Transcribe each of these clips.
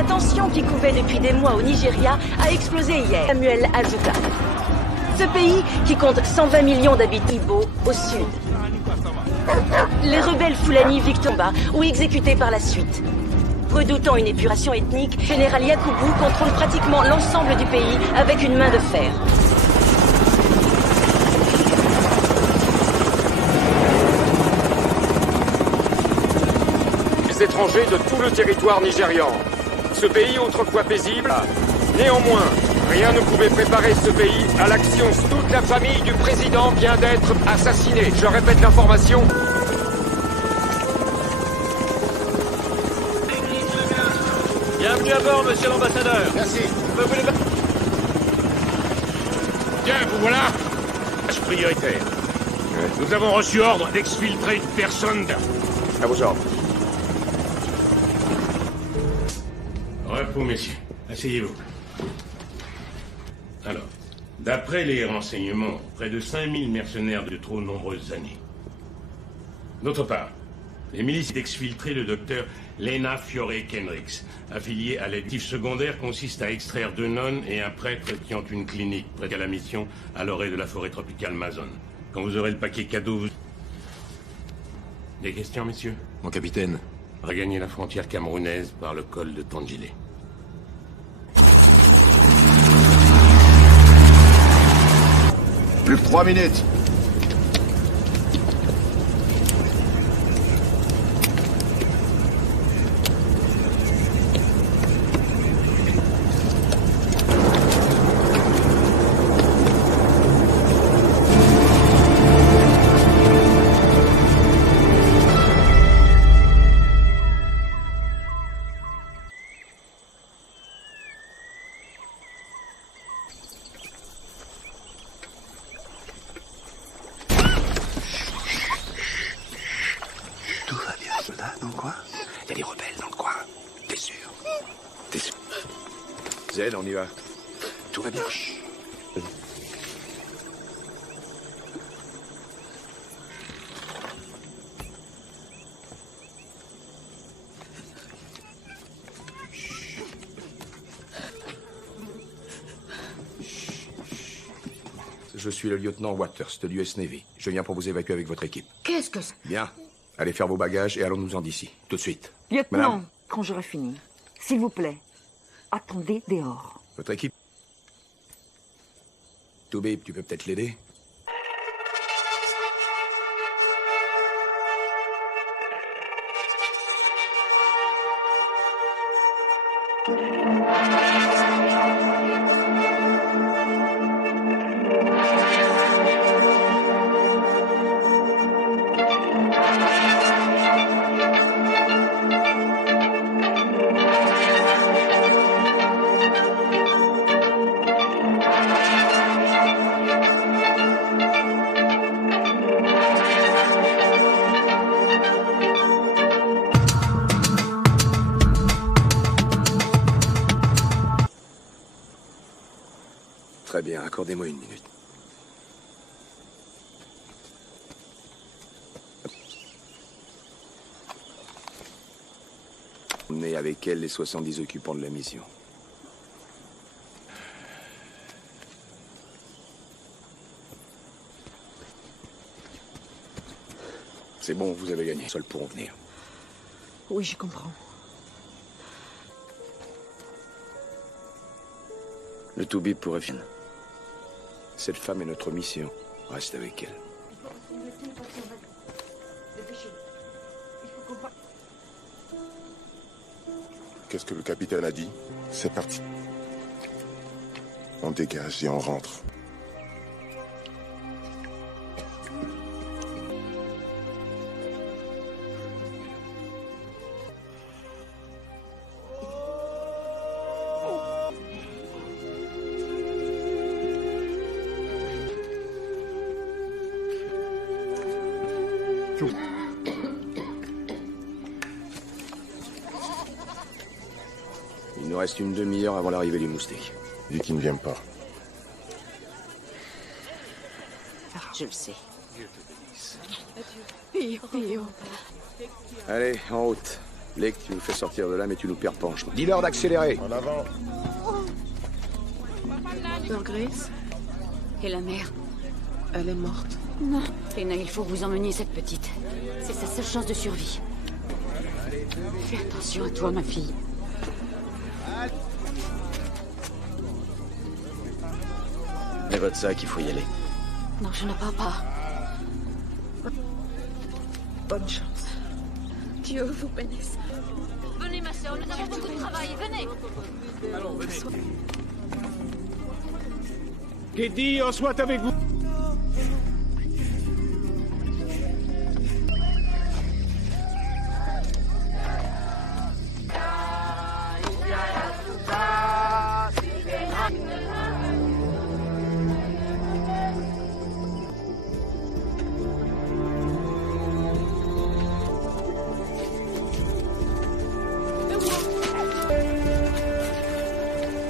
La tension qui couvait depuis des mois au Nigeria a explosé hier. Samuel ajouta. Ce pays, qui compte 120 millions d'habitants, Ibo, au sud. Les rebelles Fulani Victomba ou exécutés par la suite. Redoutant une épuration ethnique, Général Yakubu contrôle pratiquement l'ensemble du pays avec une main de fer. Les étrangers de tout le territoire nigérian. Ce pays autrefois paisible, néanmoins, rien ne pouvait préparer ce pays à l'action. Toute la famille du président vient d'être assassinée. Je répète l'information. Bienvenue à bord, monsieur l'ambassadeur. Merci. Tiens, vous voilà. Tâche prioritaire. Nous avons reçu ordre d'exfiltrer une personne À vos ordres. Repos, messieurs. Asseyez-vous. Alors, d'après les renseignements, près de 5000 mercenaires de trop nombreuses années. D'autre part, les milices d'exfiltrer le docteur Lena Fiore Kendricks, affilié à l'éditif secondaire, consiste à extraire 2 nonnes et un prêtre qui ont une clinique près à la mission à l'orée de la forêt tropicale Mazon. Quand vous aurez le paquet cadeau, vous... Des questions, messieurs? Mon capitaine. Regagner la frontière camerounaise par le col de Tandjilé. Plus que 3 minutes. Zed, on y va. Tout va bien. Je suis le lieutenant Waters de l'US Navy. Je viens pour vous évacuer avec votre équipe. Qu'est-ce que c'est? Bien. Allez faire vos bagages et allons-nous-en d'ici. Tout de suite. Lieutenant, Madame. quand j'aurai fini, s'il vous plaît, attendez dehors. Votre équipe. Toubib, tu peux peut-être l'aider? Très bien, accordez-moi une minute. Emmenez avec elle les 70 occupants de la mission. C'est bon, vous avez gagné. Seuls pourront venir. Oui, je comprends. Le Toubib pourrait finir. Cette femme est notre mission. Reste avec elle. Qu'est-ce que le capitaine a dit? C'est parti. On dégage et on rentre. Il nous reste une demi-heure avant l'arrivée du moustique. Dis qu'il ne vient pas. Je le sais. Allez, en route. Blake, tu nous fais sortir de là, mais tu nous perpenches. Dis-leur d'accélérer. En avant. Sœur Grace. Et la mère? Elle est morte. Non. Lena, il faut que vous emmeniez cette petite. C'est sa seule chance de survie. Fais attention à toi, ma fille. Mais votre sac, il faut y aller. Non, je ne pars pas. Bonne chance. Dieu vous bénisse. Venez, ma sœur, nous avons beaucoup de travail. Venez. Allons, venez. Que Dieu soit avec vous.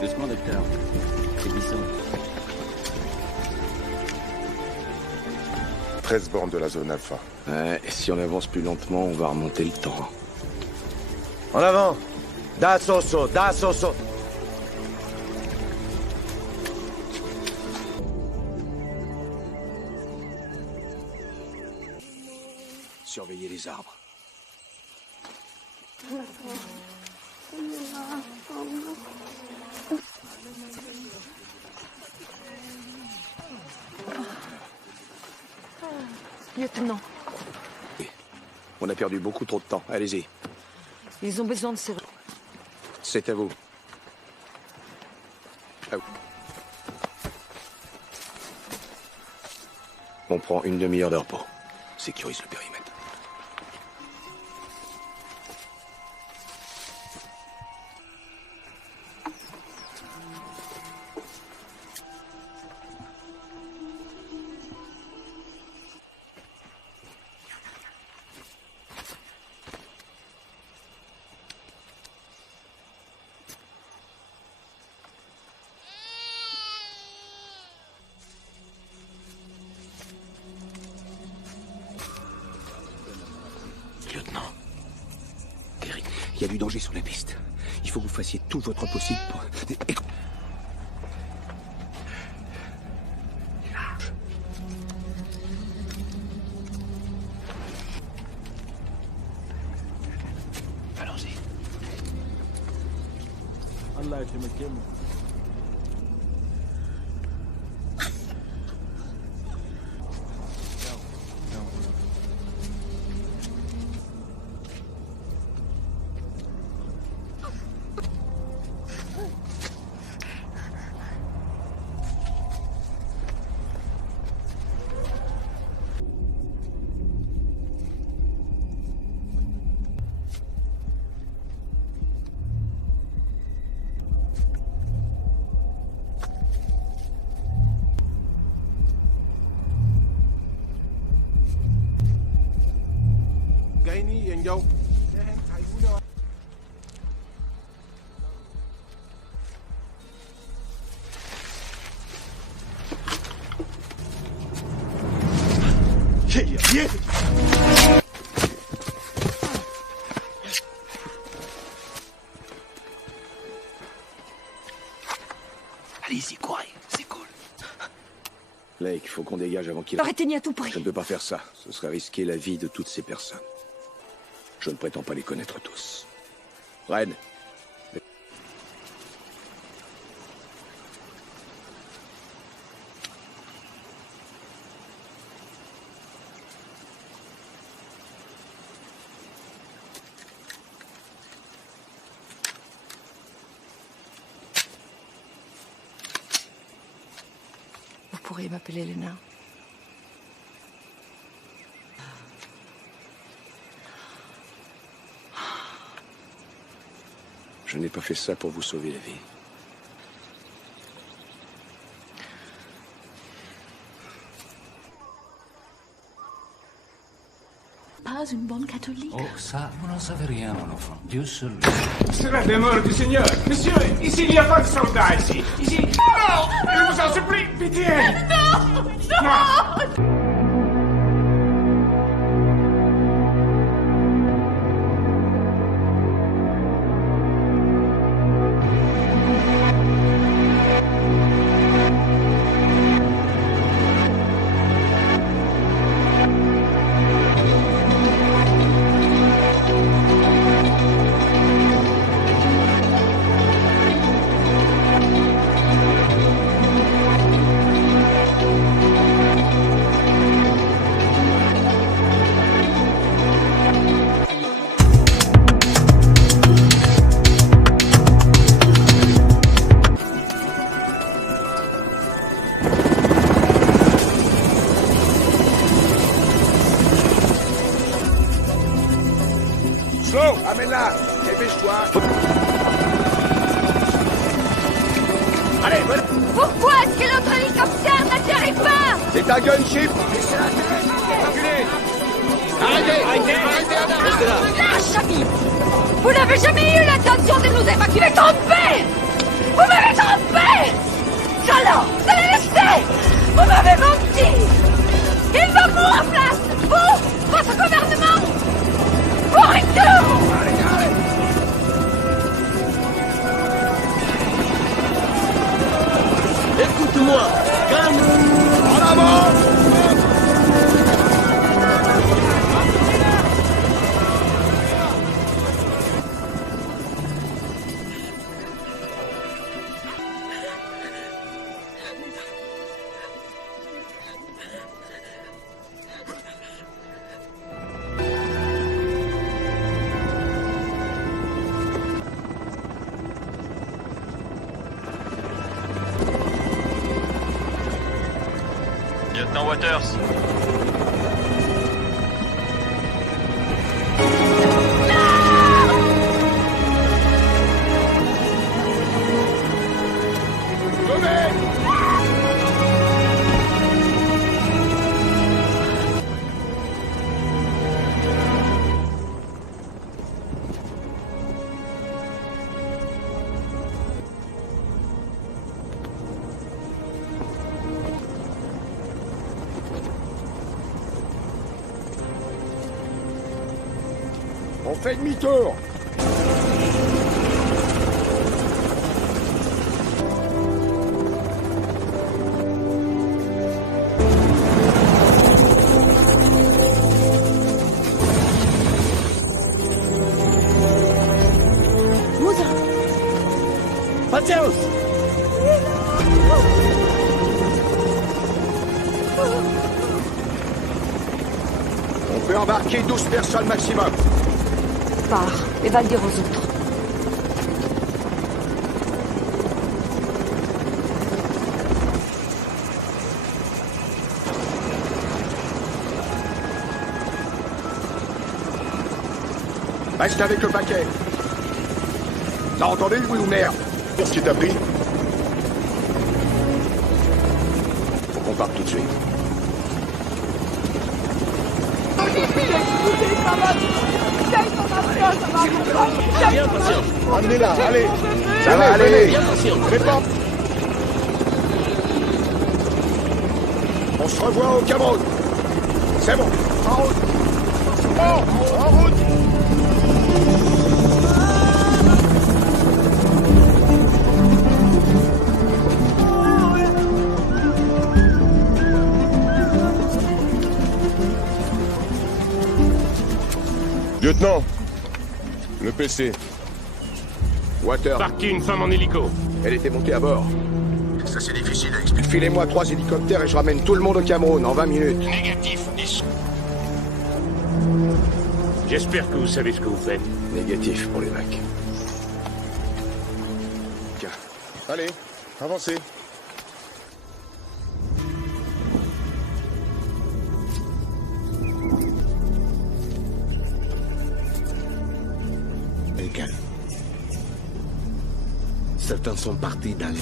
Doucement, docteur. C'est glissant. 13 bornes de la zone alpha. Ouais, et si on avance plus lentement, on va remonter le temps. En avant. Da Soso, da Soso. Surveillez les arbres. Lieutenant, On a perdu beaucoup trop de temps. Allez-y. ils ont besoin de ces... C'est à vous. À vous. On prend une demi-heure de repos. Sécurise le périmètre. Lieutenant. Terry, il y a du danger sur la piste. Il faut que vous fassiez tout votre possible pour... Allons-y. Allah يكرمك. Allez-y, courez, c'est cool. Blake, faut qu'on dégage avant qu'il... Arrêtez-ni à tout prix. Je ne peux pas faire ça. Ce serait risquer la vie de toutes ces personnes. Je ne prétends pas les connaître tous. Red. Vous pourriez m'appeler Lena. Je n'ai pas fait ça pour vous sauver la vie. Pas une bonne catholique. Oh, ça, vous n'en savez rien, mon enfant. Dieu seul. Cela demeure du Seigneur. Monsieur, ici il n'y a pas de soldats ici. Ici. Non! Je vous en supplie, pitié! Non! Non! là! Dépêche-toi! Allez, voilà! Pourquoi est-ce que notre hélicoptère n'atterrit pas? C'est un gunship! Reculez! Arrêtez! Restez là! Lâche, ami! Vous n'avez jamais eu l'intention de nous évacuer! Trompé! Vous m'avez trompé! Alors, vous allez rester! Vous m'avez menti! Il va vous en place! Vous! Votre gouvernement! Pourriture! Écoute-moi, calme! En avant! Lieutenant Waters. On fait demi-tour! Patience! On peut embarquer 12 personnes maximum. Pars et va le dire aux autres. Reste avec le paquet. T'as entendu, oui ou merde? Qu'est-ce qui t'a pris? Faut qu'on parte tout de suite. Bien, patience! Amenez-la, allez! Ça va aller! Bien, patience! Réponds! On se revoit au Cameroun! C'est bon! En route! Oh, en route! Lieutenant! Le PC. Water, Parquez une femme en hélico. elle était montée à bord. Ça c'est difficile à expliquer. Filez-moi 3 hélicoptères et je ramène tout le monde au Cameroun en 20 minutes. Négatif, 10. J'espère que vous savez ce que vous faites. Négatif pour les mecs. Tiens. Allez, avancez. Calme. Certains sont partis dans les...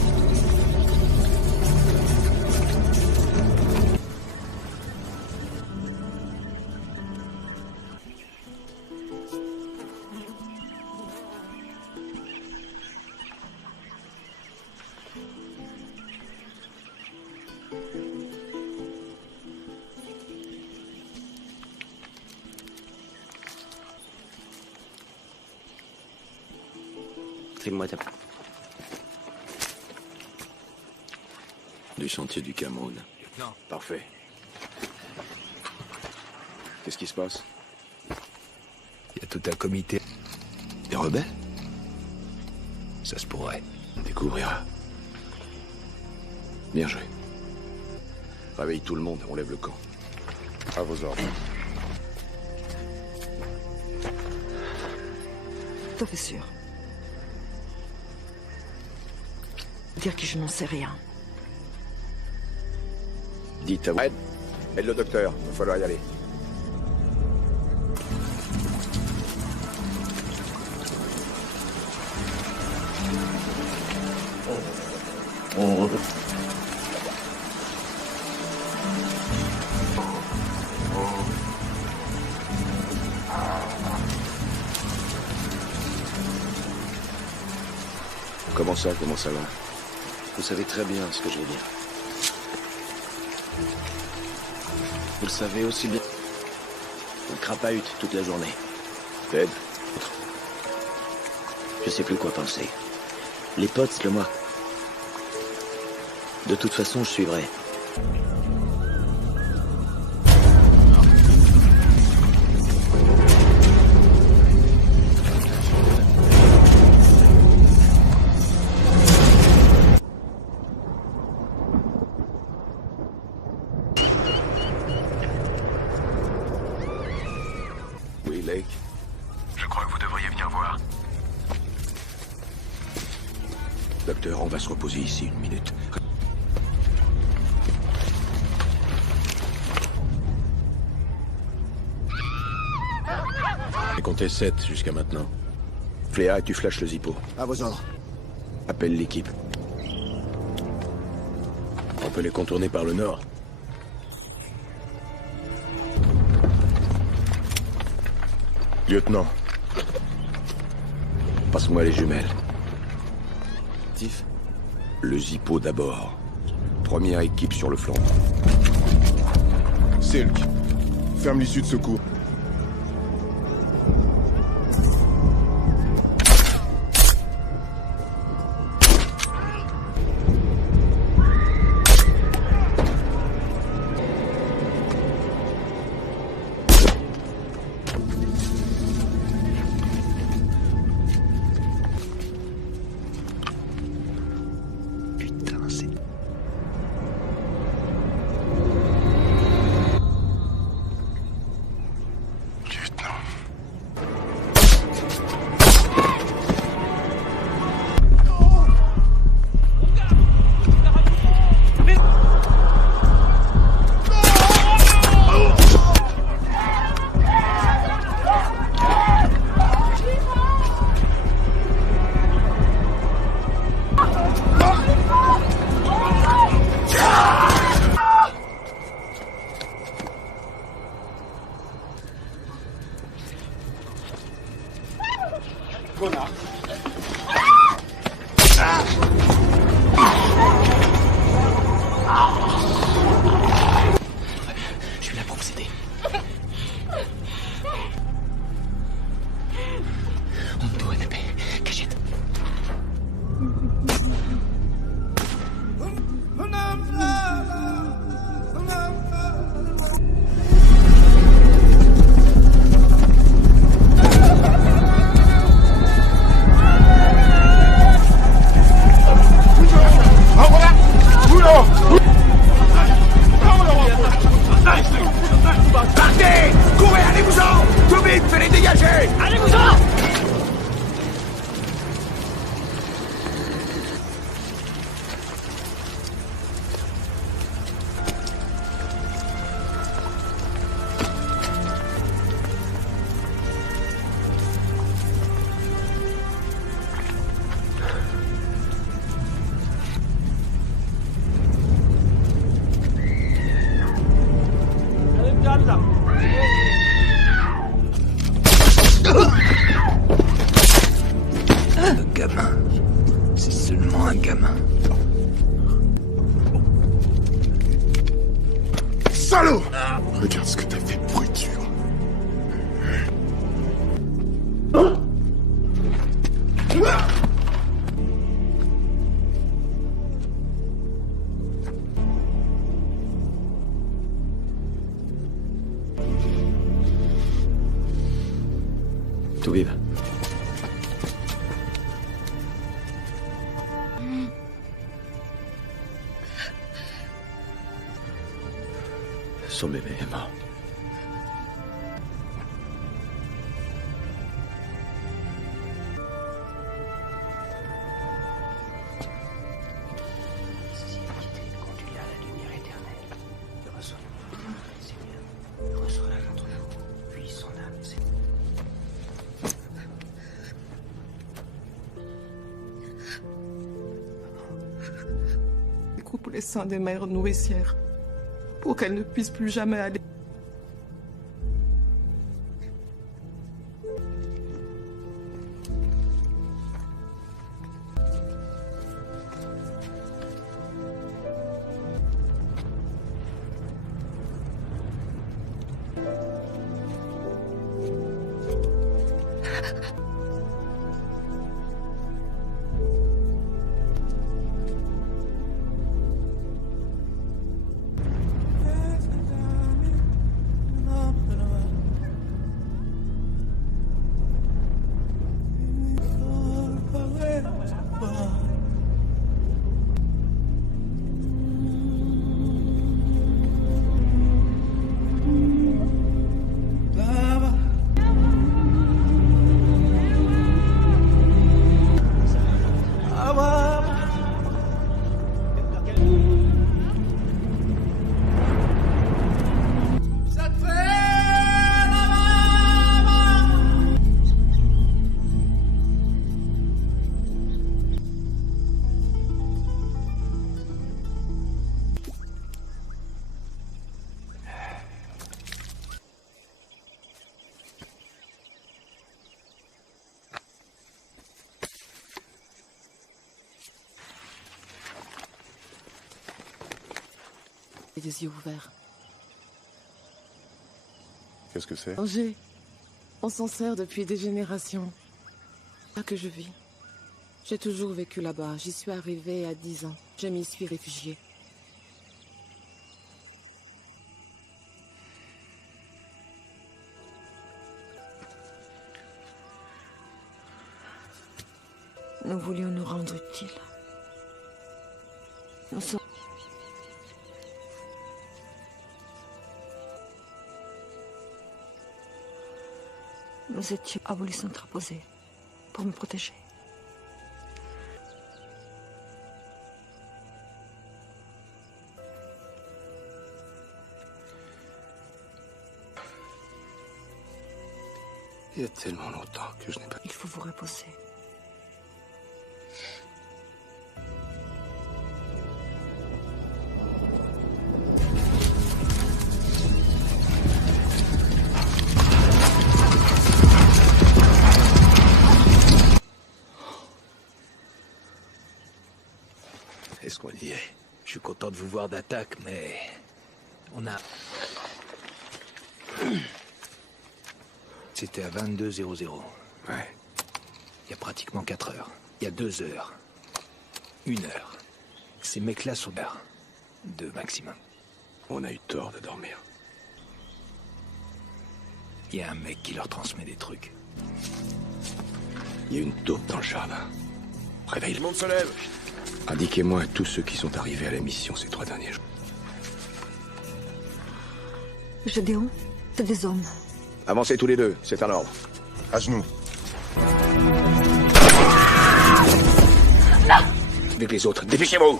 Du chantier du Cameroun. Non. Parfait. Qu'est-ce qui se passe? Il y a tout un comité. Des rebelles? Ça se pourrait. On découvrira. Bien joué. Réveille tout le monde, on lève le camp. À vos ordres. Tout à fait sûr. Dire que je n'en sais rien. Dites à vous. Aide le docteur, il va falloir y aller. Comment ça va? Vous savez très bien ce que je veux dire. Vous le savez aussi bien. On crapahute toute la journée. Ted. Je sais plus quoi penser. Les potes, c'est le moi. De toute façon, je suivrai. Oui, Lake. Je crois que vous devriez venir voir. Docteur, on va se reposer ici une minute. J'ai compté 7 jusqu'à maintenant. Fléa, tu flashes le Zippo. À vos ordres. Appelle l'équipe. On peut les contourner par le nord. Lieutenant. Passe-moi les jumelles. Tiff. Le Zippo d'abord. Première équipe sur le flanc. Silk, ferme l'issue de secours. Je suis là pour vous aider. On me doit une épée. Cachette. Partez! Courez, allez-vous-en! Tout vite, fais-les dégager! Allez-vous-en! Le gamin. C'est seulement un gamin. Salaud! Regarde ce que t'as fait, pourriture. Tout vive. Son bébé est mort. pour les seins des mères nourricières, pour qu'elles ne puissent plus jamais aller. Des yeux ouverts. Qu'est-ce que c'est? Angers. On s'en sert depuis des générations. Là que je vis. J'ai toujours vécu là-bas. J'y suis arrivée à 10 ans. Je m'y suis réfugiée. Nous voulions nous rendre utiles. Nous sommes... Nous étions à voulu s'interposer pour me protéger. Il y a tellement longtemps que je n'ai pas... Il faut vous reposer. Est-ce qu'on y est? Je suis content de vous voir d'attaque, mais... On a... C'était à 22h00. Ouais. Il y a pratiquement 4 heures. Il y a 2 heures. 1 heure. Ces mecs-là sont d'heure. 2 maximum. On a eu tort de dormir. Il y a un mec qui leur transmet des trucs. Il y a une taupe dans le jardin. Réveille. Le monde se lève. Indiquez-moi tous ceux qui sont arrivés à la mission ces 3 derniers jours. Gédéon, c'est des hommes. Avancez tous les deux, c'est un ordre. À genoux. Avec les autres, dépêchez-vous!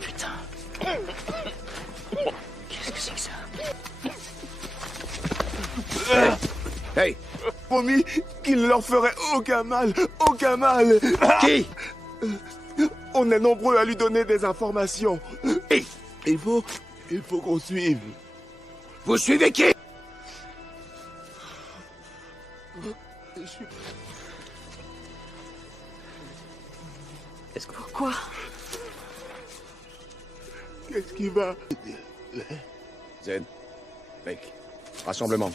Putain. Qu'est-ce que c'est que ça? Hey! Promis qu'il ne leur ferait aucun mal, aucun mal. Qui? On est nombreux à lui donner des informations. Il faut qu'on suive. Vous suivez qui? Pourquoi? Qu'est-ce qui va? Zed, mec, rassemblement.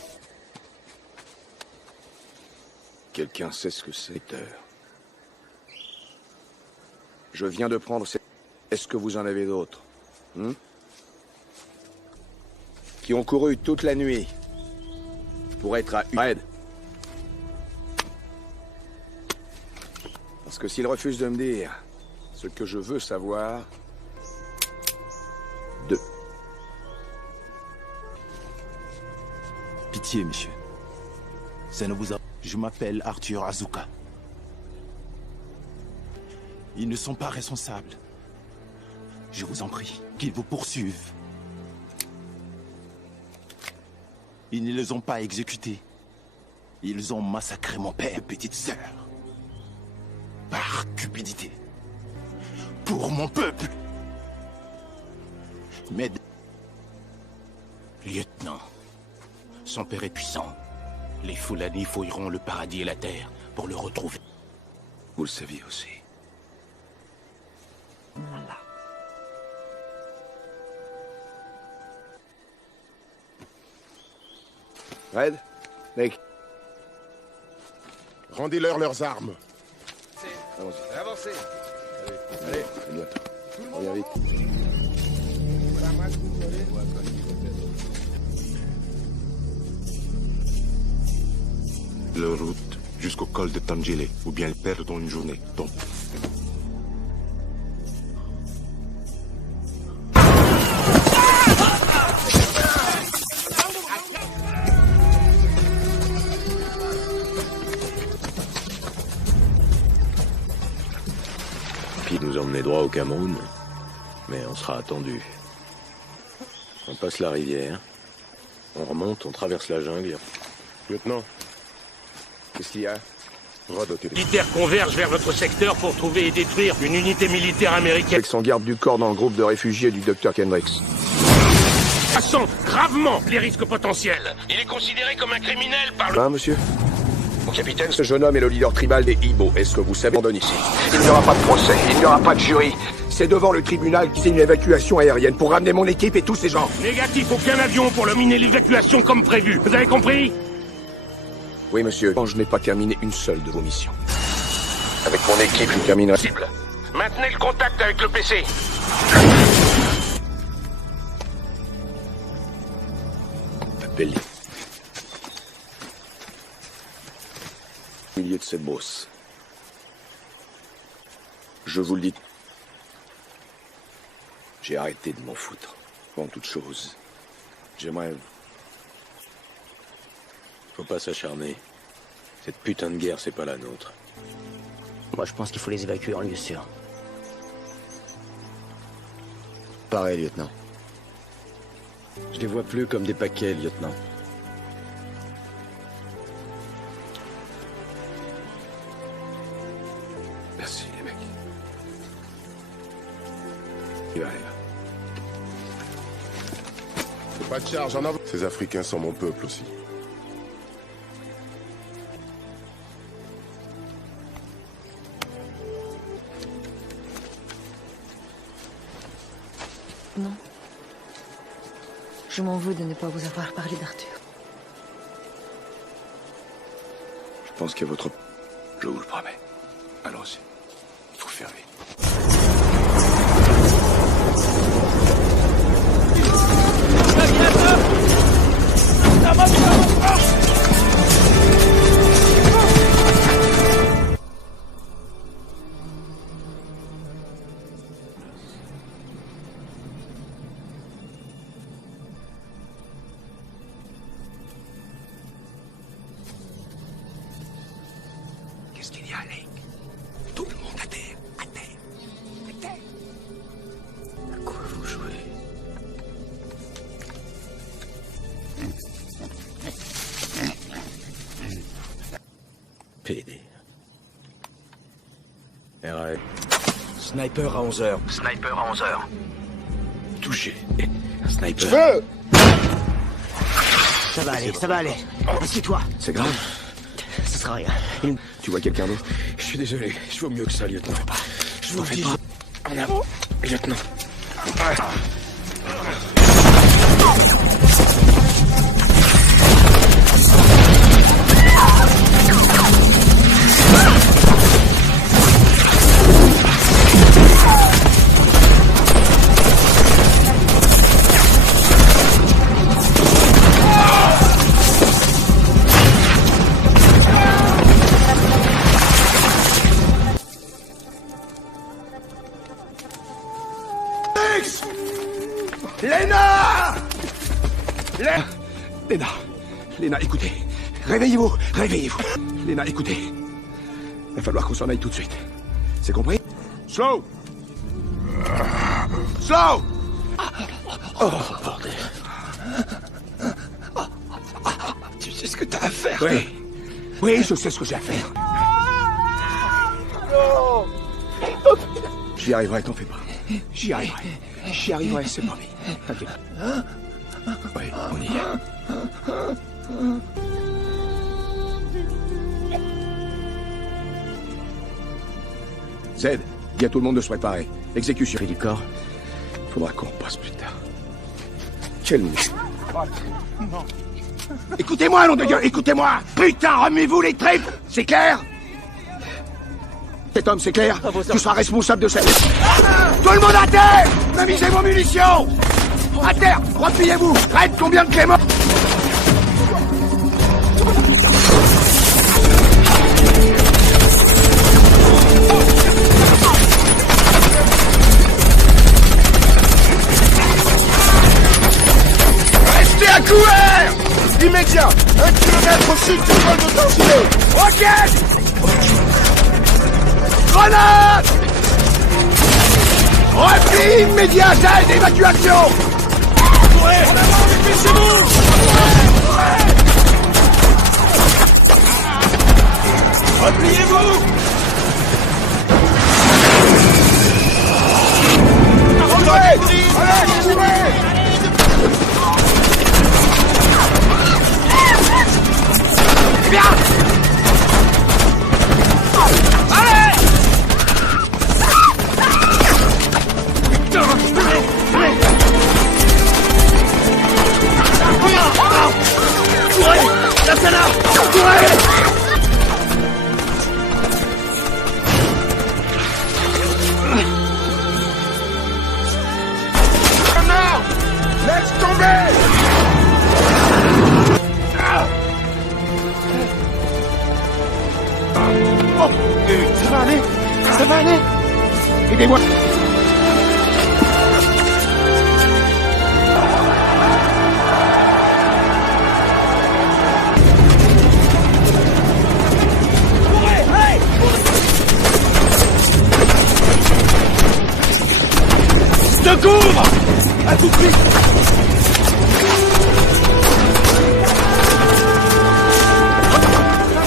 Quelqu'un sait ce que c'est, heure. Je viens de prendre ces... Est-ce que vous en avez d'autres? Qui ont couru toute la nuit pour être à Ured. Parce que s'ils refusent de me dire ce que je veux savoir... 2. Pitié, monsieur. Ça ne vous a... Je m'appelle Arthur Azuka. Ils ne sont pas responsables. Je vous en prie, qu'ils vous poursuivent. Ils ne les ont pas exécutés. Ils ont massacré mon père et petite sœur. Par cupidité. pour mon peuple. Mais... Lieutenant, son père est puissant. Les Fulani fouilleront le paradis et la terre pour le retrouver. Vous le saviez aussi. Voilà. Red, Nick. Rendez-leur leurs armes. Allons-y. Avancez. Allez, Elliot. Reviens vite. La route jusqu'au col de Tangile, ou bien le perdre dans une journée. Donc, Puis nous emmener droit au Cameroun. Mais on sera attendu. On passe la rivière. On remonte, on traverse la jungle. Lieutenant, qu'est-ce qu'il y a? Rod au téléphone. Militaires convergent vers votre secteur pour trouver et détruire une unité militaire américaine. Avec son garde du corps dans le groupe de réfugiés du Dr. Kendricks. Passons gravement les risques potentiels. Il est considéré comme un criminel par le... Hein, monsieur? Mon capitaine, ce jeune homme est le leader tribal des Igbo. Est-ce que vous savez? On donne ici. Il n'y aura pas de procès, il n'y aura pas de jury. C'est devant le tribunal qui signe une évacuation aérienne pour ramener mon équipe et tous ces gens. Négatif, aucun avion pour miner l'évacuation comme prévu. Vous avez compris? Oui, monsieur. Je n'ai pas terminé une seule de vos missions. Avec mon équipe, je terminerai. Cible. Maintenez le contact avec le PC. Appelle-les. Au milieu de cette brosse. Je vous le dis. J'ai arrêté de m'en foutre. Avant toute chose. J'aimerais... Faut pas s'acharner. Cette putain de guerre, c'est pas la nôtre. Moi, je pense qu'il faut les évacuer en lieu sûr. Pareil, lieutenant. Je les vois plus comme des paquets, lieutenant. Merci, les mecs. Il va aller là. Pas de charge en avant. Ces Africains sont mon peuple aussi. Non. Je m'en veux de ne pas vous avoir parlé d'Arthur. Je pense qu'il y a votre... Je vous le promets. Allons-y. Il faut faire vite. Qu'est-ce qu'il y a, Lake? Tout le monde à terre. À terre. À terre. À quoi vous jouez? PD. RAF. Sniper à 11h. Sniper à 11h. Touché. Un sniper. Je veux! Ça va aller, ça va aller. Assieds-toi. C'est grave. Ce sera rien. Tu vois quelqu'un d'autre? Je suis désolé. Je vaux mieux que ça, lieutenant. Je vous le dis. En avant, lieutenant. Léna, écoutez. Réveillez-vous, réveillez-vous. Léna, écoutez. Il va falloir qu'on s'en aille tout de suite. C'est compris? Slow! Slow! Oh, bordel. Tu sais ce que t'as à faire? Oui. Oui, je sais ce que j'ai à faire. Non! Je J'y arriverai, t'en fais pas. J'y arriverai. J'y arriverai, c'est promis. T'inquiète. Ouais, on y est. Z, dis à tout le monde de se préparer. Exécution du corps. Faudra qu'on repasse plus tard. Quel mec. Écoutez-moi, nom de Dieu, écoutez-moi. Putain, remuez-vous les tripes. C'est clair? Cet homme, c'est clair? Tu seras responsable de cette... Tout le monde à terre! Namisez vos munitions! À terre! Repliez-vous! Raid, combien de clés morts? Restez à couvert! Immédiat! 1 kilomètre au sud du col de Torsier! Roquette! Grenade! Repli immédiat, Z, évacuation! Ouais! En avant, dépêchez-vous! Repliez-vous! Allez, courez! Bien! Allez! Courez! La Sana! Courez! Non! Laisse tomber! Oh! Ça va aller! Ça va aller! Aidez-moi! Secours! À tout de suite!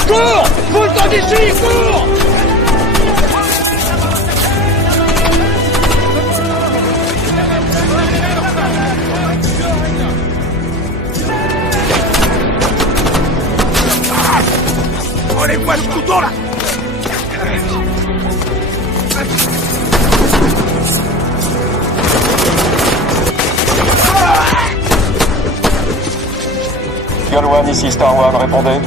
Cours! Faut le temps d'ici! Cours! Oh les voix, ce couteau là! Eagle One, ici Star One, répondez.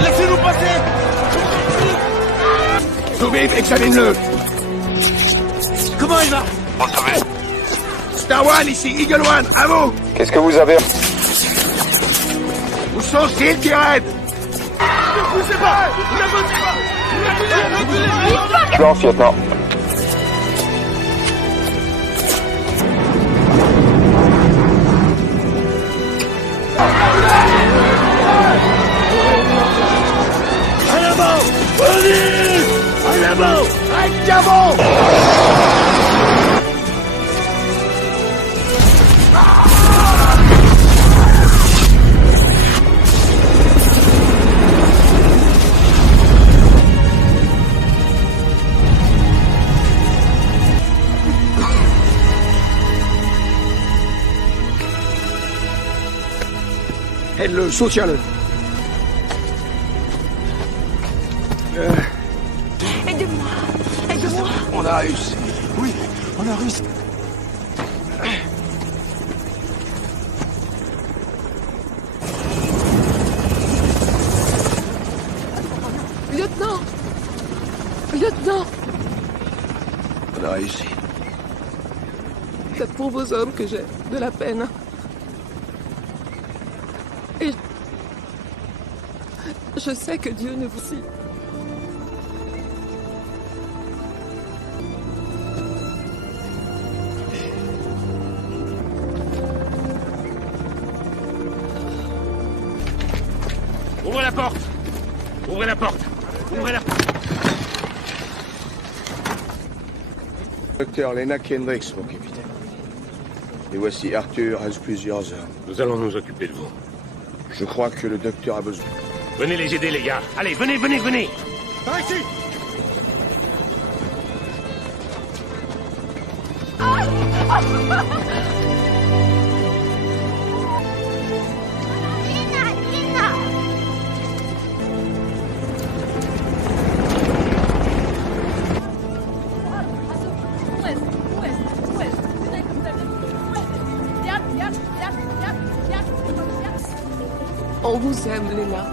Laissez-nous passer! Toubib, examine-le! Comment il va? Retrouvé. Star One, ici Eagle One, à vous! Qu'est-ce que vous avez? Où sont ces qui raident? Ne poussez pas! Ne poussez pas! Blanc, lieutenant. En avant! Venez! En avant! Raide d'avant! Aide-le, soutiens-le. Aidez-moi! Aidez-moi! On a réussi. Oui, on a réussi. Lieutenant! Lieutenant! On a réussi. C'est pour vos hommes que j'ai de la peine. Et je sais que Dieu ne vous suit. Ouvrez la porte! Ouvrez la porte! Ouvrez la... Docteur Lena Kendricks, mon capitaine. Et voici Arthur, reste plusieurs heures. Nous allons nous occuper de vous. Je crois que le docteur a besoin. Venez les aider, les gars. Allez, venez, venez, venez. Par ici! On vous aime, Léna.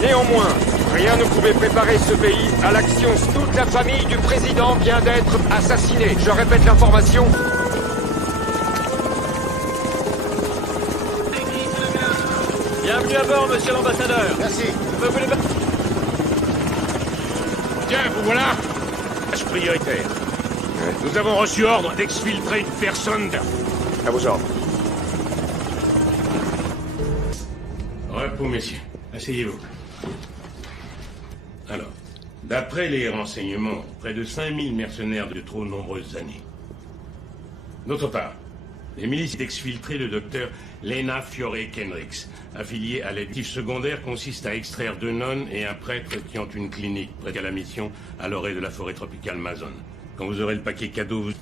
Néanmoins, rien ne pouvait préparer ce pays à l'action. Toute la famille du président vient d'être assassinée. Je répète l'information. Bienvenue à bord, monsieur l'ambassadeur. Merci. Ne voulez pas... Tiens, vous voilà. Tâche prioritaire. Nous avons reçu ordre d'exfiltrer une personne... À vos ordres. Repos, messieurs. Asseyez-vous. Alors, d'après les renseignements, près de 5000 mercenaires de trop nombreuses années. D'autre part, les milices d'exfiltrer le docteur Lena Fiore Kendricks, affilié à l'éditif secondaire, consiste à extraire 2 nonnes et un prêtre qui ont une clinique près à la mission à l'orée de la forêt tropicale Mazon. Quand vous aurez le paquet cadeau, vous...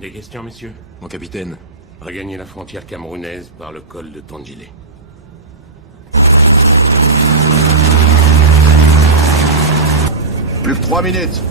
Des questions, messieurs? Mon capitaine. Regagner la frontière camerounaise par le col de Tandjilé. Plus que 3 minutes.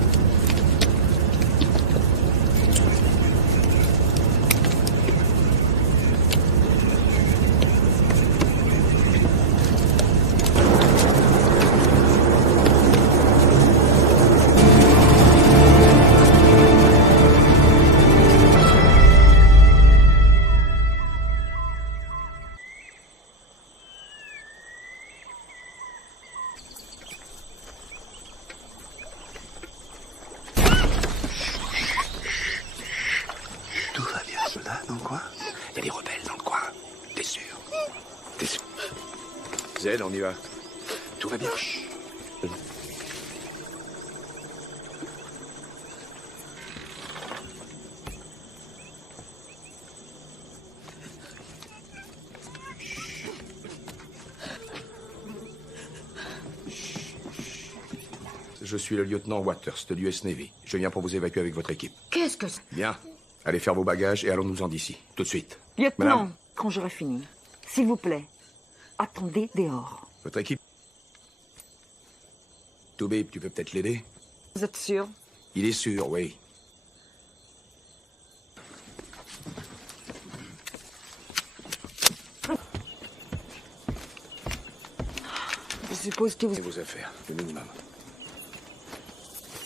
On y va. Tout va bien. Je suis le lieutenant Waters de l'US Navy. Je viens pour vous évacuer avec votre équipe. Qu'est-ce que c'est? Bien. Allez faire vos bagages et allons-nous-en d'ici. Tout de suite. Lieutenant, Madame, quand j'aurai fini, s'il vous plaît, attendez dehors. votre équipe. Toubib, tu peux peut-être l'aider? Vous êtes sûr? Il est sûr, oui. Je suppose que vous... Et vos affaires, le minimum.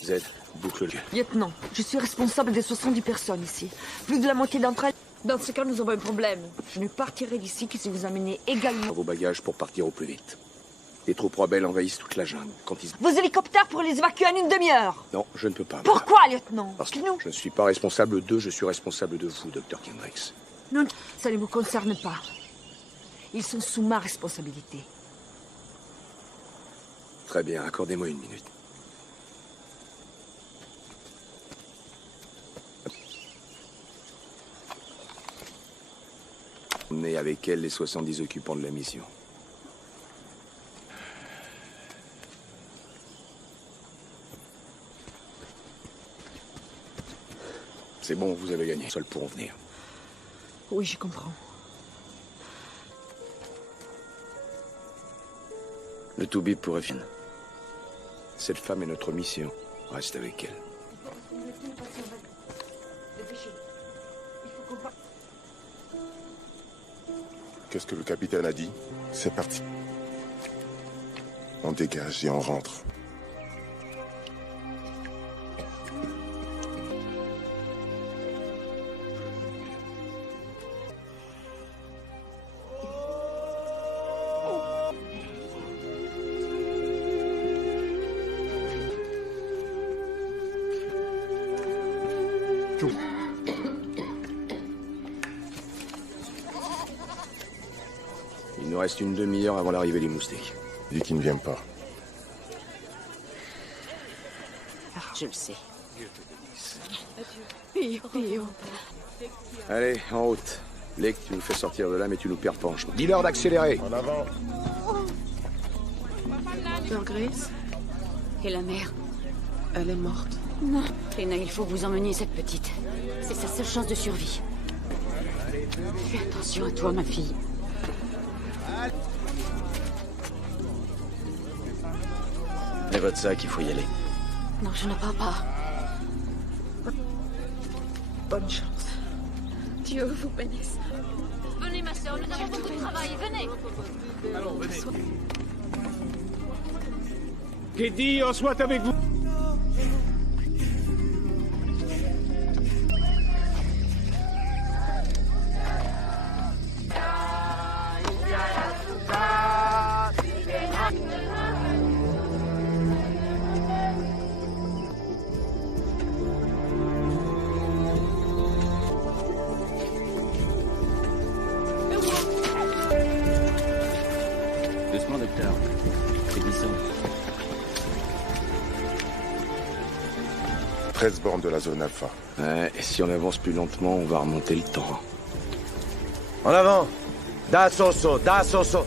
Z, boucle le lieu. Lieutenant, je suis responsable des 70 personnes ici. Plus de la moitié d'entre elles... Dans ce cas, nous avons un problème. Je ne partirai d'ici que si vous amenez également... Vos bagages pour partir au plus vite. Les troupes rebelles envahissent toute la jungle. Quand ils... Vos hélicoptères pour les évacuer en une demi-heure. Non, je ne peux pas. Pourquoi, lieutenant? Parce que je ne suis pas responsable d'eux, je suis responsable de vous, Dr. Kendricks. Non, ça ne vous concerne pas. Ils sont sous ma responsabilité. Très bien, accordez-moi une minute. Emmenez avec elle les 70 occupants de la mission. C'est bon, vous avez gagné. Seuls pourront venir. Oui, je comprends. Le Toubib pourrait finir. Cette femme est notre mission. Reste avec elle. Qu'est-ce que le capitaine a dit? C'est parti. On dégage et on rentre. Il nous reste une demi-heure avant l'arrivée des moustiques. Dis qu'il ne vient pas. Je le sais. Allez, en route. Lake, tu nous fais sortir de là, mais tu nous perds pas en chemin. Dis-leur d'accélérer. En avant. Sœur Grace, Et la mère? elle est morte. Non. Lena, il faut que vous emmeniez cette petite. C'est sa seule chance de survie. Fais attention à toi, ma fille. Et votre sac, il faut y aller. Non, je ne crois pas. Bonne chance. Dieu vous bénisse. Venez, ma sœur, nous avons beaucoup de travail. Venez. Allons, venez. Qu'Eddie en soit avec vous. 13 bornes de la zone alpha. Ouais, et si on avance plus lentement, on va remonter le temps. En avant! Da Soso, da Soso!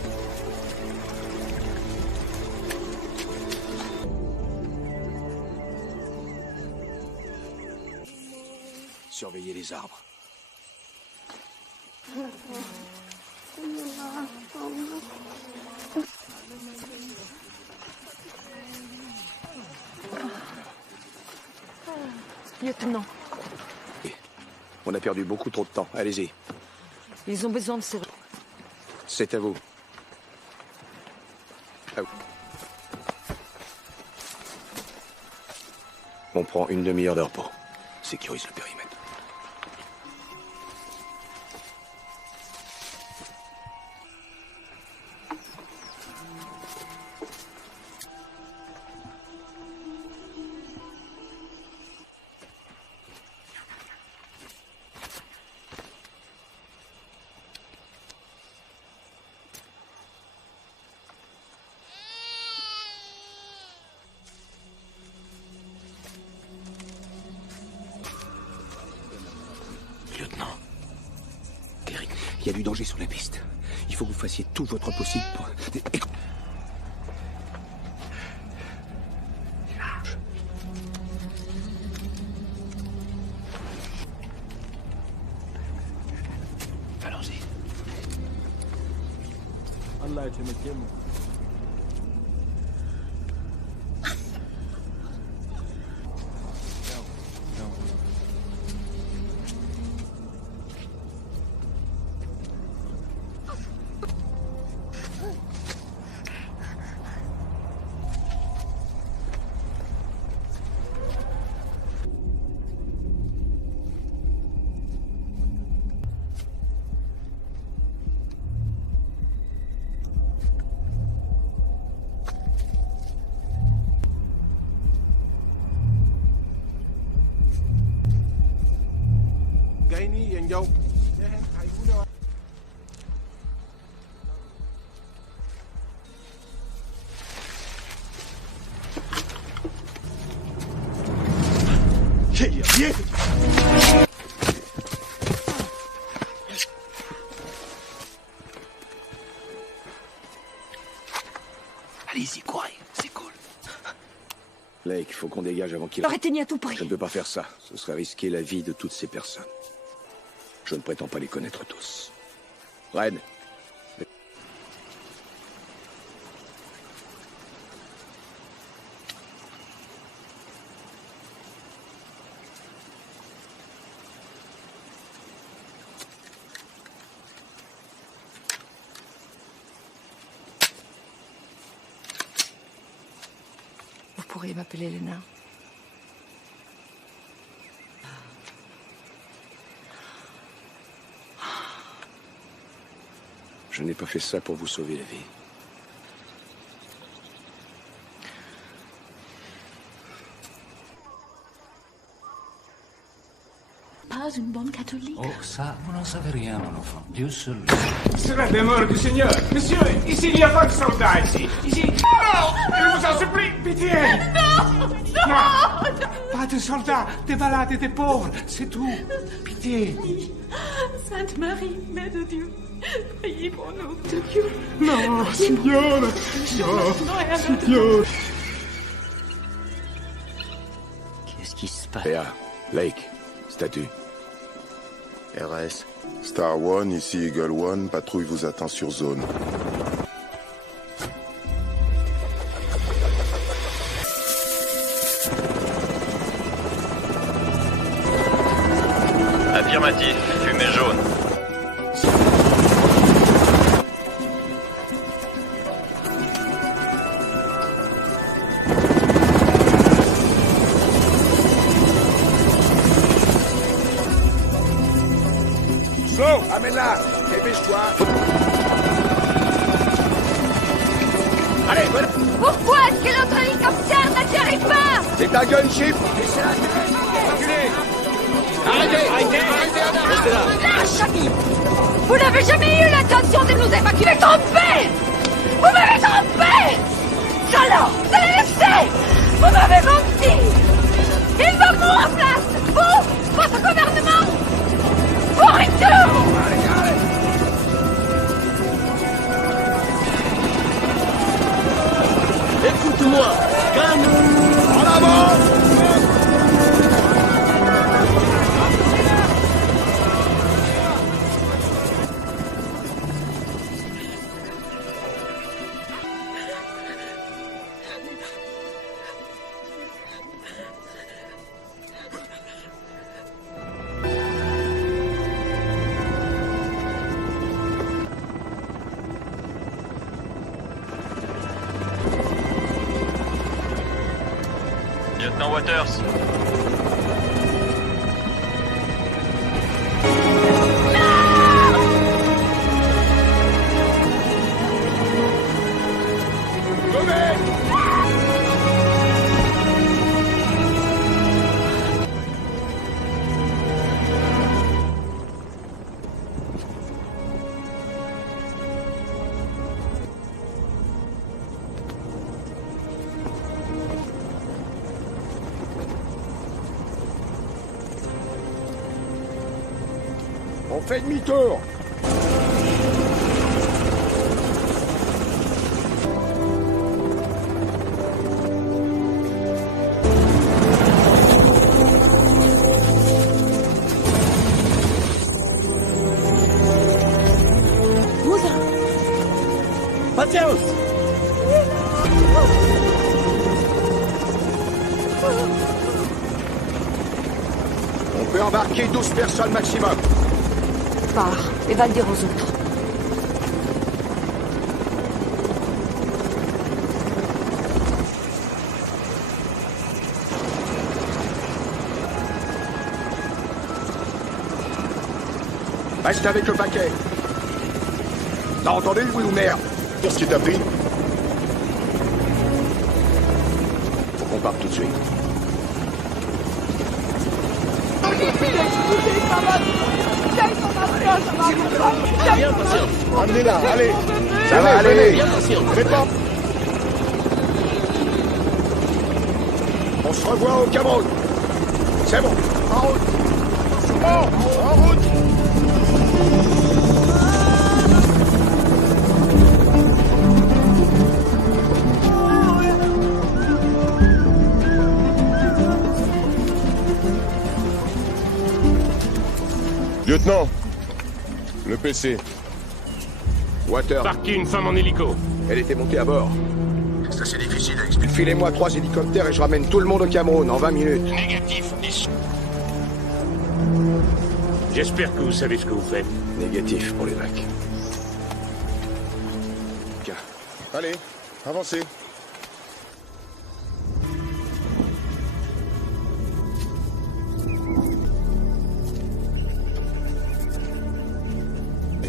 Surveillez les arbres. Lieutenant, On a perdu beaucoup trop de temps. Allez-y. ils ont besoin de ces... C'est à vous. À vous. On prend une demi-heure de repos. Sécurise le périmètre. Lieutenant. Kerry, il y a du danger sur la piste. Il faut que vous fassiez tout votre possible pour... Allons-y. Allah يتمكن. Allez-y, courez, c'est cool. Lake, faut qu'on dégage avant qu'il... Arrêtez-n'y à tout prix. Je ne peux pas faire ça. Ce serait risquer la vie de toutes ces personnes. Je ne prétends pas les connaître tous. Red. Vous pourriez m'appeler Lena. Je n'ai pas fait ça pour vous sauver la vie. Pas une bonne catholique. Oh, ça, vous n'en savez rien, mon enfant. Dieu seul. Cela demeure du Seigneur. Monsieur, ici, il n'y a pas de soldats, ici. Ici. Non! Je vous en supplie, pitié! Non! Non! Pas de soldats, des malades et des pauvres, c'est tout. Pitié. Sainte Marie, Mère de Dieu, priez pour nous, de Dieu. Non, Seigneur! Seigneur! Qu'est-ce qui se passe? Léa, Lake, statue. RS. Star One, ici Eagle One, patrouille vous attend sur zone. Affirmatif, fumée jaune. Flo, amène-la. Dépêche-toi. Allez, voilà. Pourquoi est-ce que notre hélicoptère n'atterrit pas? C'est un gunship. Arrêtez! Restez là! Lâche! Vous n'avez jamais eu l'intention de nous évacuer! Trompé! Vous m'avez trompé! Salaud! Vous allez laisser! Vous m'avez menti! Il va mourir Lieutenant Waters. On fait demi-tour. Mathéos! On peut embarquer 12 personnes maximum. Pars et va le dire aux autres. Reste avec le paquet. T'as entendu, oui ou merde? Qu'est-ce qui t'a pris? Faut qu'on parte tout de suite. Bien, patient. Amenez-la, allez. Ça va aller. Bien, patient. Réponds. On se revoit au Cameroun. C'est bon. En route. En route. Lieutenant, le PC. Water. Parquez une femme en hélico. Elle était montée à bord. Ça c'est difficile à expliquer. Filez-moi 3 hélicoptères et je ramène tout le monde au Cameroun en 20 minutes. Négatif, 10. J'espère que vous savez ce que vous faites. Négatif pour les vagues. Allez, avancez.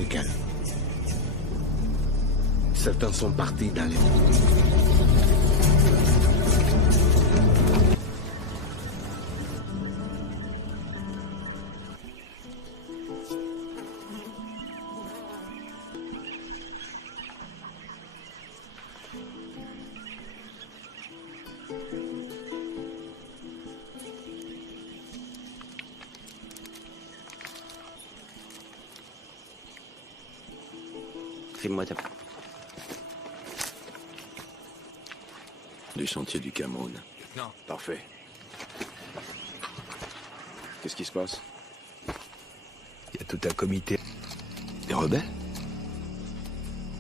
Calme. Certains sont partis dans les... Fais-moi ta... Du sentier du Cameroun. Non. Parfait. Qu'est-ce qui se passe? Il y a tout un comité. Des rebelles?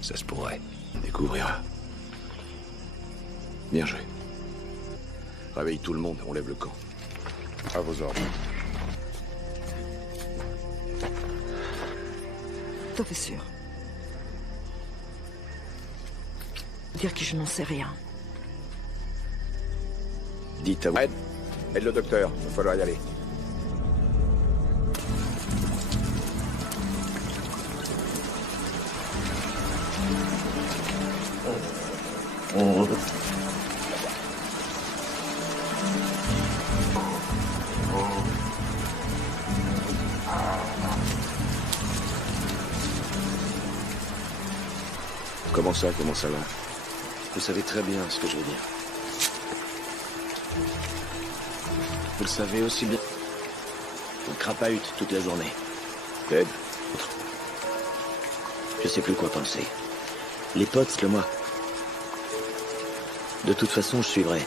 Ça se pourrait. On découvrira. Bien joué. Réveille tout le monde, on lève le camp. À vos ordres. Tout à fait sûr. Dire que je n'en sais rien. Dites à vous. Aide le docteur, il va falloir y aller. Comment ça va? Vous savez très bien ce que je veux dire. Vous le savez aussi bien. On crapahute toute la journée. Ted? Je sais plus quoi penser. Les potes, le moi. De toute façon, je suivrai.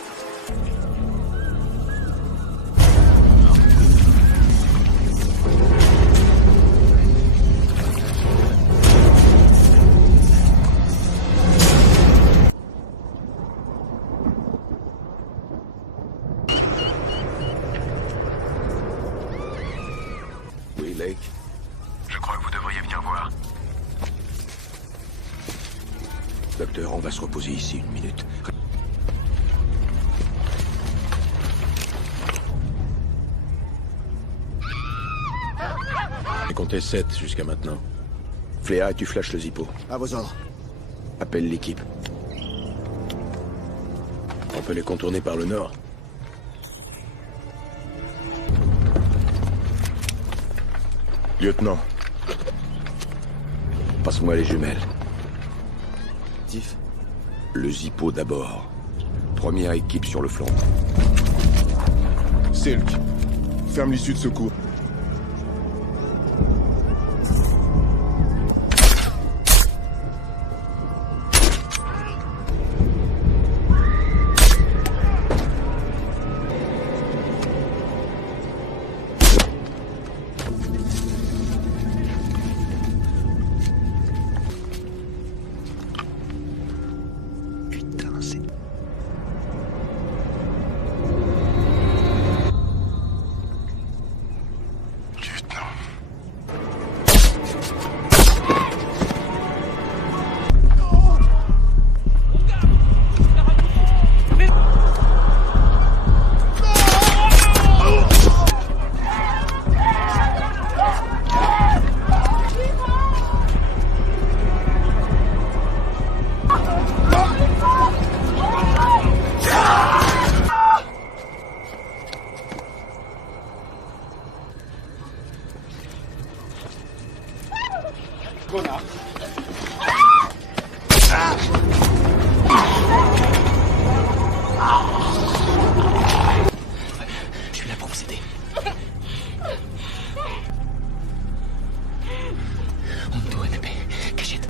Je crois que vous devriez venir voir. Docteur, on va se reposer ici une minute. compté 7 jusqu'à maintenant. Fléa, tu flashes le Zippo. À vos ordres. Appelle l'équipe. On peut les contourner par le nord. Lieutenant. Passe-moi les jumelles. Tiff. Le Zippo d'abord. Première équipe sur le flanc. Silk. Ferme l'issue de secours. Je suis là pour vous aider. On me doit un épée. Cachette.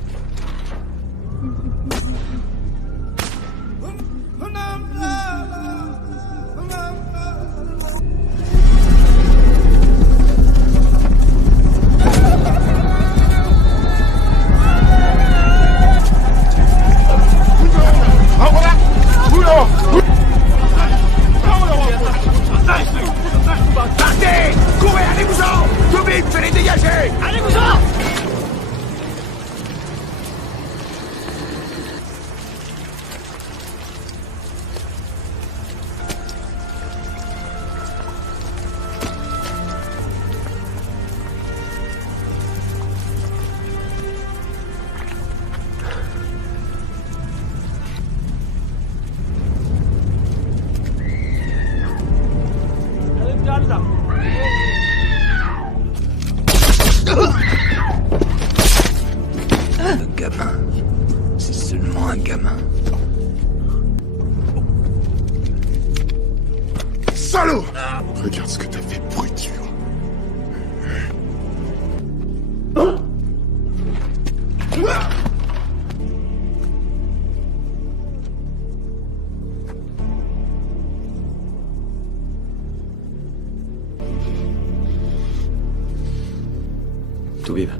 Partez! Courez, allez-vous-en! Tout vite, fais-les dégager! Allez-vous-en! Le gamin, c'est seulement un gamin. Salaud! Regarde ce que t'as fait, pourriture. Tout vive.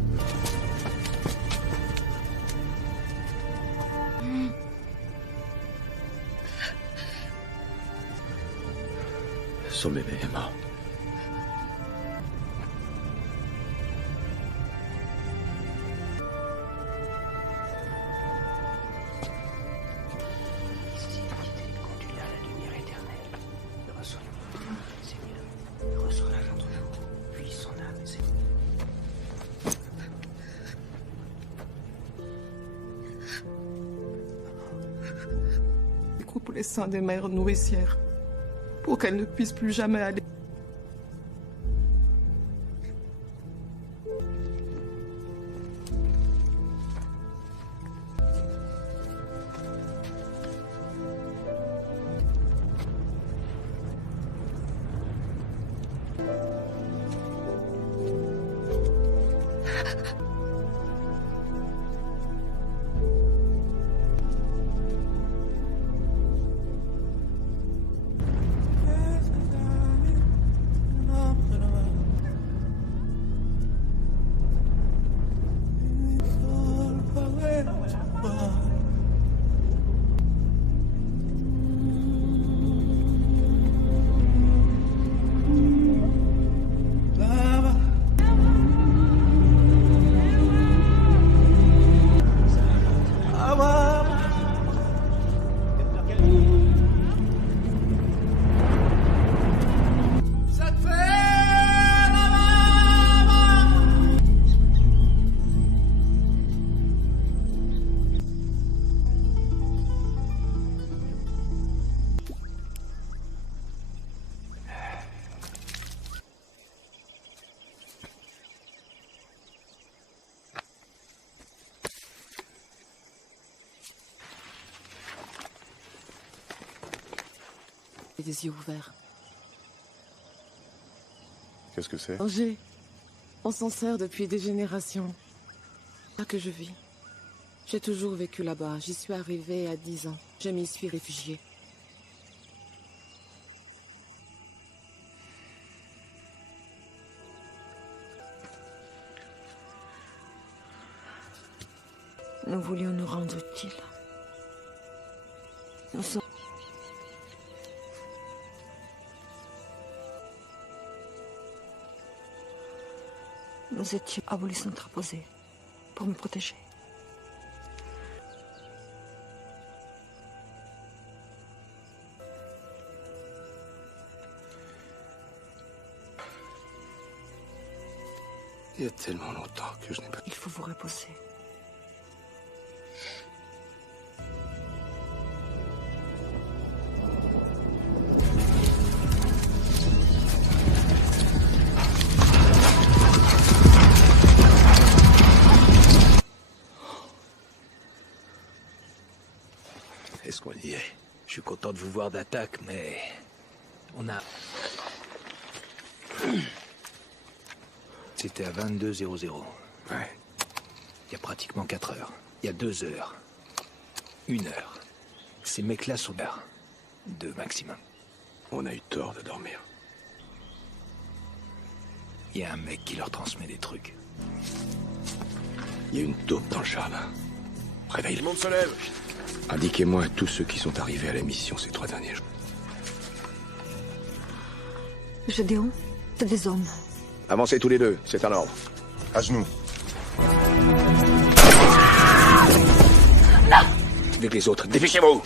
Son bébé est mort. Coupe les seins des mères nourricières pour qu'elles ne puissent plus jamais aller. des yeux ouverts. Qu'est-ce que c'est? Angers. On s'en sert depuis des générations. Là que je vis. J'ai toujours vécu là-bas. J'y suis arrivée à 10 ans. Je m'y suis réfugiée. Nous voulions nous rendre utiles. Nous sommes... Nous étions à voulu s'interposer pour me protéger. Il y a tellement longtemps que je n'ai pas... Il faut vous reposer. Est-ce qu'on y est? Je suis content de vous voir d'attaque, mais... On a... C'était à 22h00. Ouais. Il y a pratiquement 4 heures. Il y a 2 heures. 1 heure. Ces mecs-là sont d'heure. 2 maximum. On a eu tort de dormir. Il y a un mec qui leur transmet des trucs. Il y a une taupe dans le jardin. Réveille. Tout le monde se lève. Indiquez-moi tous ceux qui sont arrivés à la mission ces 3 derniers jours. Gédéon, c'est des hommes. Avancez tous les deux, c'est un ordre. À genoux. Non! Avec les autres, dépêchez-vous!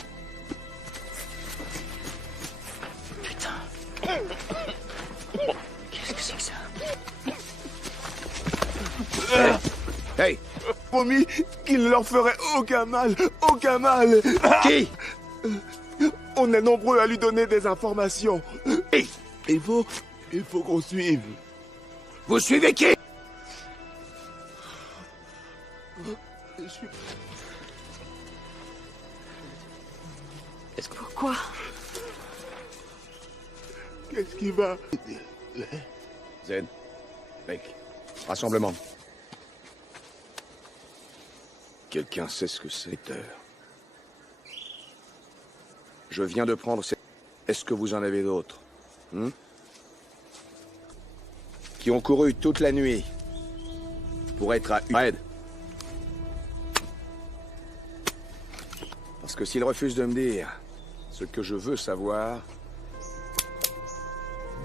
Putain. Qu'est-ce que c'est que ça? Hey! Promis qu'il ne leur ferait aucun mal, aucun mal. Qui? On est nombreux à lui donner des informations. Il faut qu'on suive. Vous suivez qui? Pourquoi? Qu'est-ce qui va? Zed, mec, rassemblement. Quelqu'un sait ce que c'est? Je viens de prendre ces... Est-ce que vous en avez d'autres? Qui ont couru toute la nuit pour être à Red. Parce que s'ils refusent de me dire ce que je veux savoir...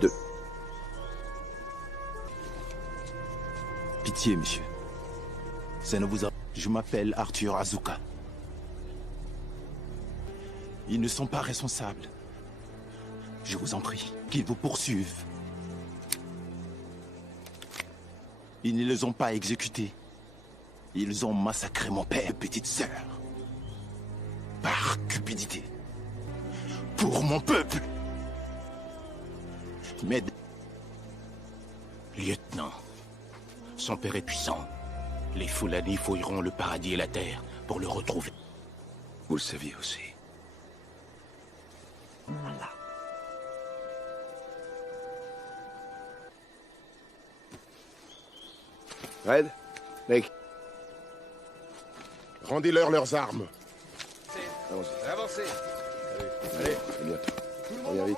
2. Pitié, monsieur. Ça ne vous a... Je m'appelle Arthur Azuka. Ils ne sont pas responsables. Je vous en prie, qu'ils vous poursuivent. Ils ne les ont pas exécutés. Ils ont massacré mon père et petite sœur. Par cupidité. Pour mon peuple. Mais... Lieutenant, son père est puissant. Les Fulani fouilleront le paradis et la terre pour le retrouver. Vous le saviez aussi. Voilà. Red, mec. Rendez-leur leurs armes. Allons-y. Avancez. Allez, bientôt. Reviens vite.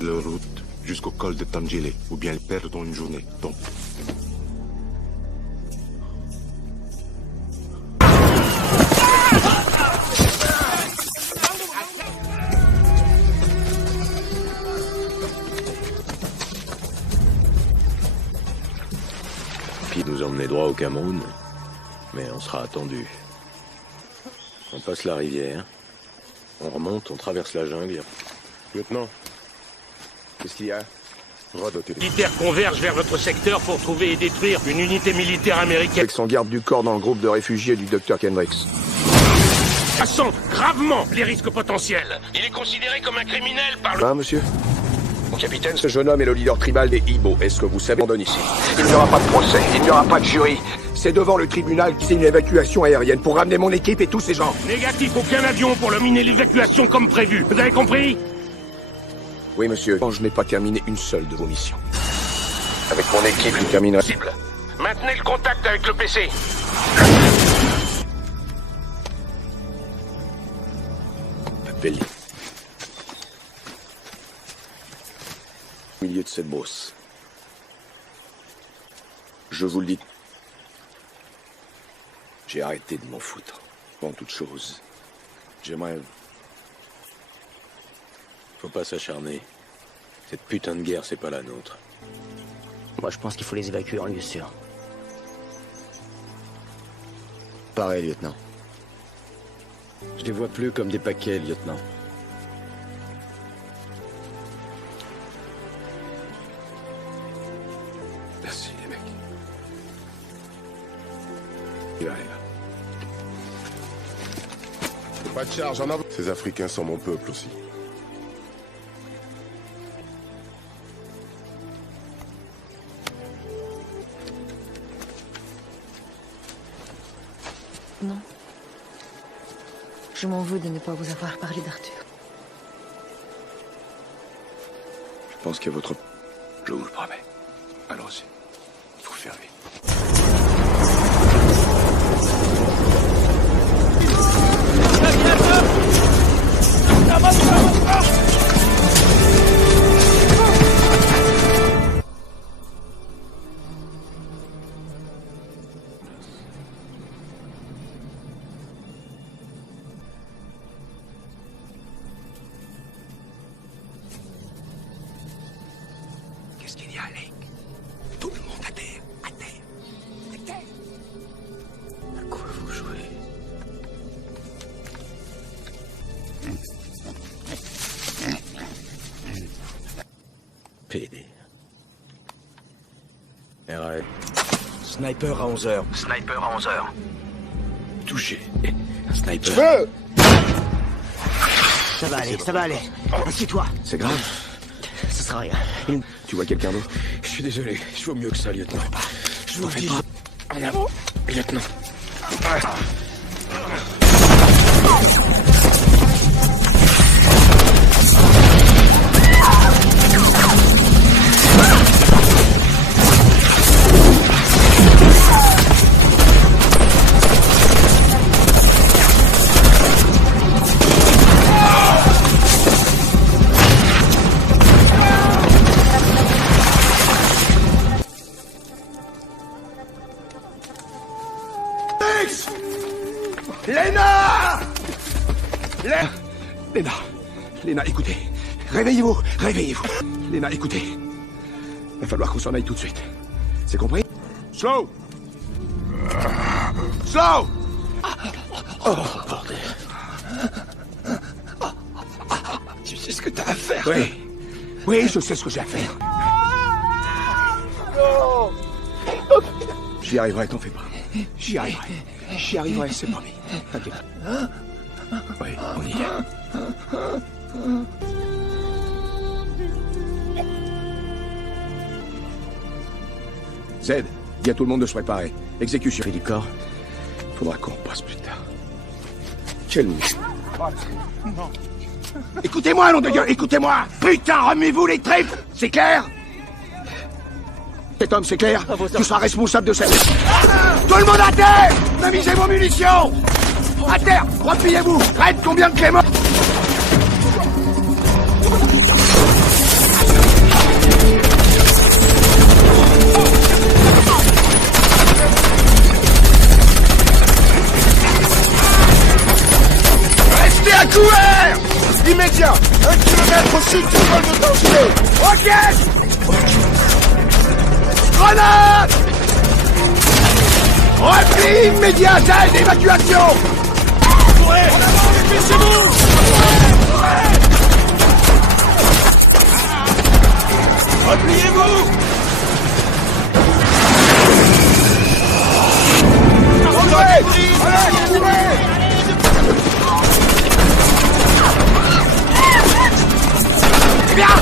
La route jusqu'au col de Tangile, ou bien ils perdent une journée. Donc. Puis nous emmener droit au Cameroun. Mais on sera attendu. On passe la rivière. On remonte, on traverse la jungle. Lieutenant, qu'est-ce qu'il y a? Les militaires convergent vers votre secteur pour trouver et détruire une unité militaire américaine. Avec son garde du corps dans le groupe de réfugiés du Dr. Kendricks. Passons gravement les risques potentiels. Il est considéré comme un criminel par le... Monsieur? Mon capitaine, ce jeune homme est le leader tribal des Ibo. Est-ce que vous savez, on donne ici? Il n'y aura pas de procès, il n'y aura pas de jury. C'est devant le tribunal qui c'est une évacuation aérienne pour ramener mon équipe et tous ces gens. Négatif, aucun avion pour miner l'évacuation comme prévu. Vous avez compris? Oui, monsieur. Je n'ai pas terminé une seule de vos missions. Avec mon équipe, je terminerai. Maintenez le contact avec le PC. Belli. Au milieu de cette brosse. Je vous le dis. J'ai arrêté de m'en foutre. Avant toute chose, j'aimerais... Faut pas s'acharner. Cette putain de guerre, c'est pas la nôtre. Moi, je pense qu'il faut les évacuer en lieu sûr. Pareil, lieutenant. Je les vois plus comme des paquets, lieutenant. Merci, les mecs. Il arrive. Pas de charge en avant. Ces Africains sont mon peuple aussi. Non. Je m'en veux de ne pas vous avoir parlé d'Arthur. Je pense qu'à votre... Je vous le promets. Allons-y. Il faut faire vite. Qu'est-ce qu'il y a, Lake? Tout le monde à terre. À terre. À terre. À quoi vous jouez? PD. RAF. Sniper à 11h. Sniper à 11h. Touché. Un sniper. Feu! Ça va aller, ça va aller. Assieds-toi. C'est grave. Ce sera rien. Tu vois quelqu'un d'autre? Je suis désolé. Je vaux mieux que ça, lieutenant. Je vous le dis. En avant, lieutenant. Léna, écoutez. Réveillez-vous, réveillez-vous. Léna, écoutez. Il va falloir qu'on s'en aille tout de suite. C'est compris? Slow! Slow! Oh, bordel. Tu sais ce que t'as à faire? Oui. Oui, je sais ce que j'ai à faire. Non! J'y arriverai, t'en fais pas. J'y arriverai. J'y arriverai, c'est promis. T'inquiète. Oui, on y est. Z, dis à tout le monde de se préparer. Exécution du corps. Faudra qu'on passe plus tard. Quel... Non. Écoutez-moi, nom de Dieu, écoutez-moi. Putain, remuez-vous les tripes. C'est clair? Cet homme, c'est clair? Tu seras responsable de cette... Tout le monde à terre! Namisez vos munitions! À terre! Repliez-vous! Raide combien de cléments? Restez à couvert! Immédiat! 1 kilomètre au sud du col de Tangier! Roquette! Grenade! Repli immédiat, Z, évacuation! Courez! En avant, dépêchez-vous! Repliez-vous! Allez, courez! Bien!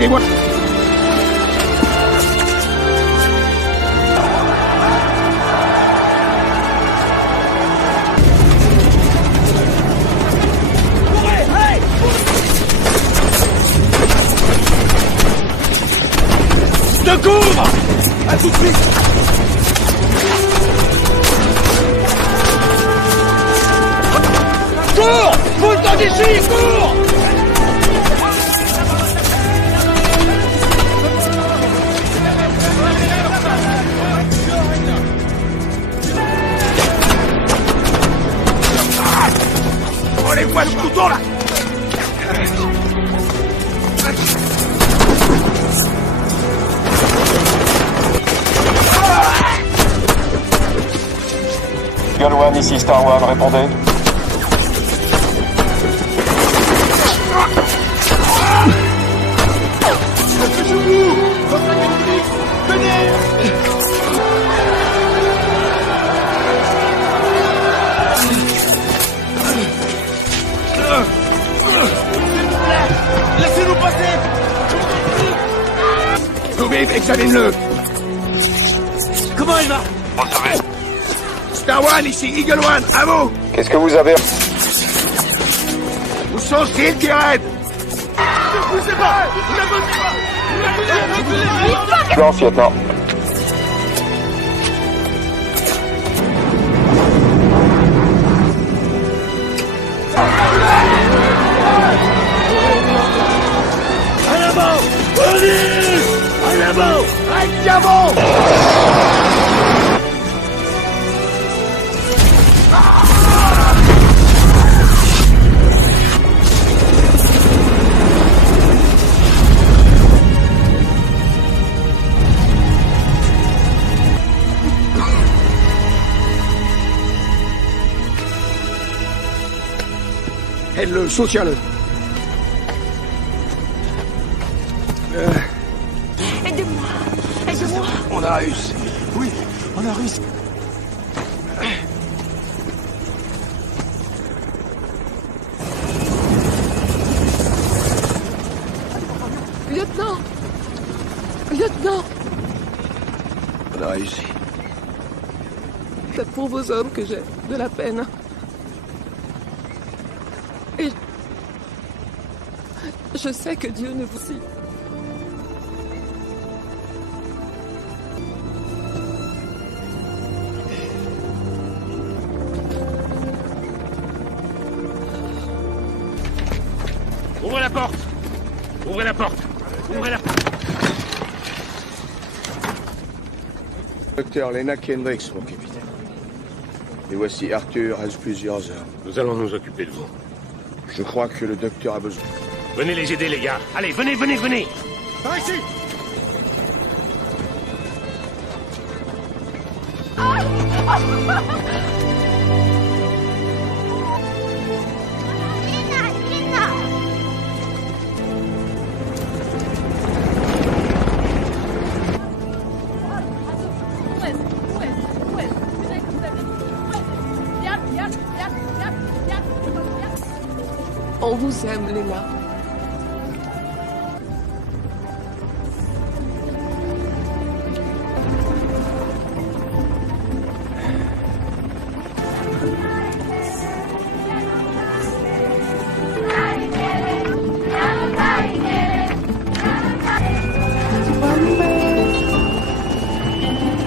Aidez-moi. Secours! À tout de suite! Cours! Faut le temps d'ici! Cours! Oh les voix, ce couteau là! Eagle One, ici Star One, répondez. Laissez-nous passer! Toubib, examine-le! Comment il va? Star One, ici Eagle One, à vous! Qu'est-ce que vous avez? Où sont Sid et Red? Ne poussez pas! Ne poussez pas! Silence, lieutenant. En avant! En avant! Andiamo! Aide-le, soutiens-le. Aidez-moi. Aidez-moi. On a réussi. Oui, on a réussi. Lieutenant! Lieutenant! On a réussi. C'est pour vos hommes que j'ai de la peine. Et je sais que Dieu ne vous suit. Ouvrez la porte! Ouvrez la porte! Ouvrez la porte! Docteur Lena Kendricks, mon capitaine. Et voici Arthur, reste plusieurs heures. Nous allons nous occuper de vous. Je crois que le docteur a besoin. Venez les aider, les gars! Allez, venez, venez, venez! Par ici! On vous aime, Léla.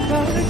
Bambé,